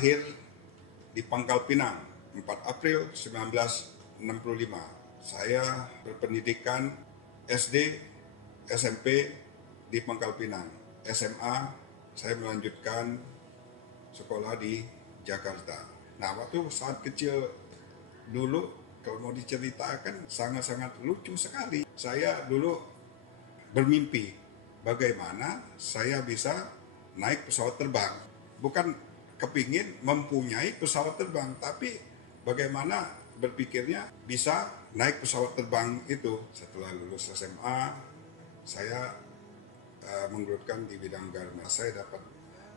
lahir di Pangkal Pinang 4 April 1965. Saya berpendidikan SD, SMP di Pangkal Pinang. SMA saya melanjutkan sekolah di Jakarta. Nah, waktu saat kecil dulu, kalau mau diceritakan sangat-sangat lucu sekali. Saya dulu bermimpi bagaimana saya bisa naik pesawat terbang. Bukan kepingin mempunyai pesawat terbang, tapi bagaimana berpikirnya bisa naik pesawat terbang itu. Setelah lulus SMA, saya menggelutkan di bidang garmen. Saya dapat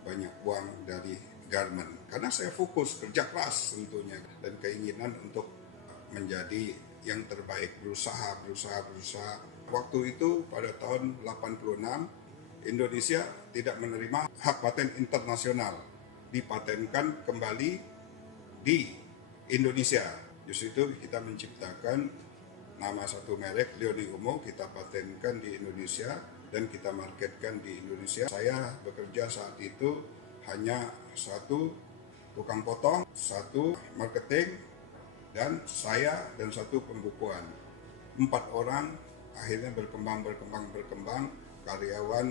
banyak uang dari garmen karena saya fokus kerja keras tentunya dan keinginan untuk menjadi yang terbaik, berusaha. Waktu itu pada tahun 86 Indonesia tidak menerima hak paten internasional, dipatenkan kembali di Indonesia. Justru itu kita menciptakan nama satu merek Leoni Umo, kita patenkan di Indonesia dan kita marketkan di Indonesia. Saya bekerja saat itu hanya satu tukang potong, satu marketing, dan saya dan satu pembukuan. 4 orang akhirnya berkembang. Karyawan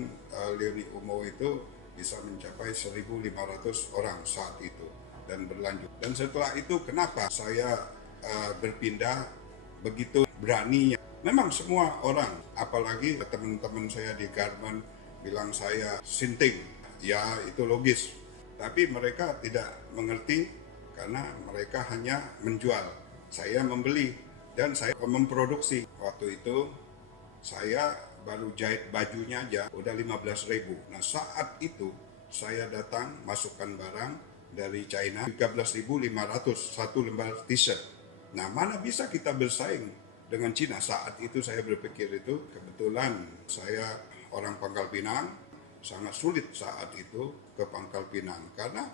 Leoni Umo itu bisa mencapai 1.500 orang saat itu dan berlanjut. Dan setelah itu kenapa saya berpindah begitu beraninya? Memang semua orang, apalagi teman-teman saya di garment bilang saya sinting, ya itu logis. Tapi mereka tidak mengerti karena mereka hanya menjual. Saya membeli dan saya memproduksi. Waktu itu saya baru jahit bajunya aja udah 15.000. Nah saat itu saya datang masukkan barang dari China 13.500 satu lembar t-shirt. Nah mana bisa kita bersaing dengan Cina? Saat itu saya berpikir itu. Kebetulan saya orang Pangkal Pinang, sangat sulit saat itu ke Pangkal Pinang karena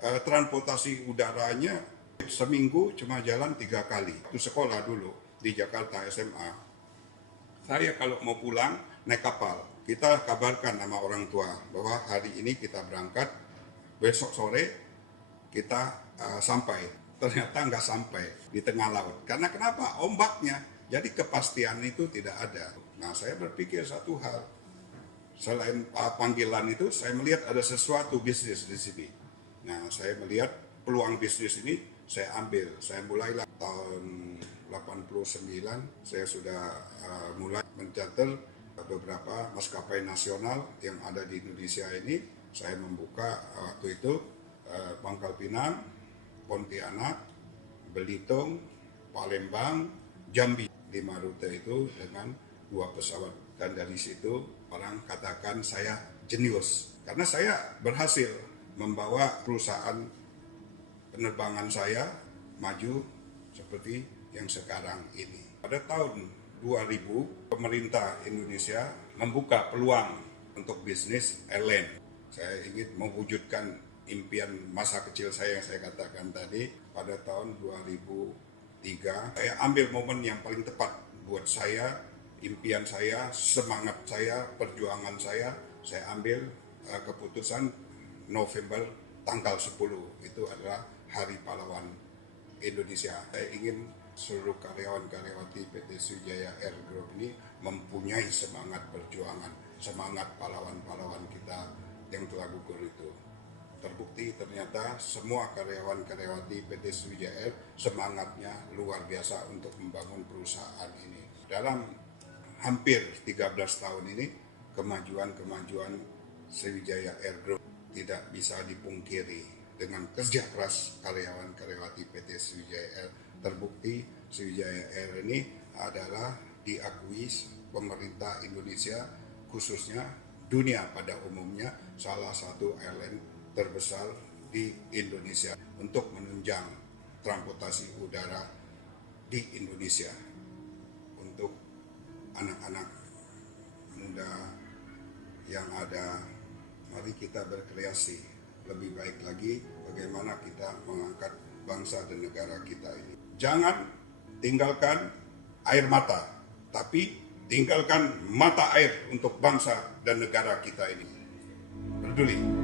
transportasi udaranya seminggu cuma jalan 3 kali. Itu sekolah dulu di Jakarta SMA. Saya kalau mau pulang naik kapal, kita kabarkan sama orang tua bahwa hari ini kita berangkat, besok sore kita sampai. Ternyata nggak sampai di tengah laut. Karena kenapa? Ombaknya. Jadi kepastian itu tidak ada. Nah saya berpikir satu hal. Selain panggilan itu, saya melihat ada sesuatu bisnis di sini. Nah saya melihat peluang bisnis ini, saya ambil. Saya mulailah tahun 89, saya sudah mulai mencatat beberapa maskapai nasional yang ada di Indonesia ini. Saya membuka waktu itu Pangkal Pinang, Pontianak, Belitung, Palembang, Jambi. 5 rute itu dengan 2 pesawat. Dan dari situ orang katakan saya jenius. Karena saya berhasil membawa perusahaan penerbangan saya maju seperti yang sekarang ini. Pada tahun 2000, pemerintah Indonesia membuka peluang untuk bisnis airline. Saya ingin mewujudkan impian masa kecil saya yang saya katakan tadi. Pada tahun 2003, saya ambil momen yang paling tepat buat saya, impian saya, semangat saya, perjuangan saya ambil keputusan November tanggal 10. Itu adalah Hari Pahlawan Indonesia. Saya ingin seluruh karyawan-karyawati PT Sriwijaya Air Group ini mempunyai semangat perjuangan, semangat pahlawan-pahlawan kita yang telah gugur itu. Terbukti ternyata semua karyawan-karyawati PT Sriwijaya Air semangatnya luar biasa untuk membangun perusahaan ini. Dalam hampir 13 tahun ini, kemajuan Sriwijaya Air Group tidak bisa dipungkiri. Dengan kerja keras karyawan-karyawati PT Sriwijaya Air, terbukti Sriwijaya Air ini adalah diakui pemerintah Indonesia, khususnya dunia pada umumnya, salah satu airline terbesar di Indonesia untuk menunjang transportasi udara di Indonesia. Untuk anak-anak muda yang ada, mari kita berkreasi lebih baik lagi bagaimana kita mengangkat bangsa dan negara kita ini. Jangan tinggalkan air mata, tapi tinggalkan mata air untuk bangsa dan negara kita ini. Peduli.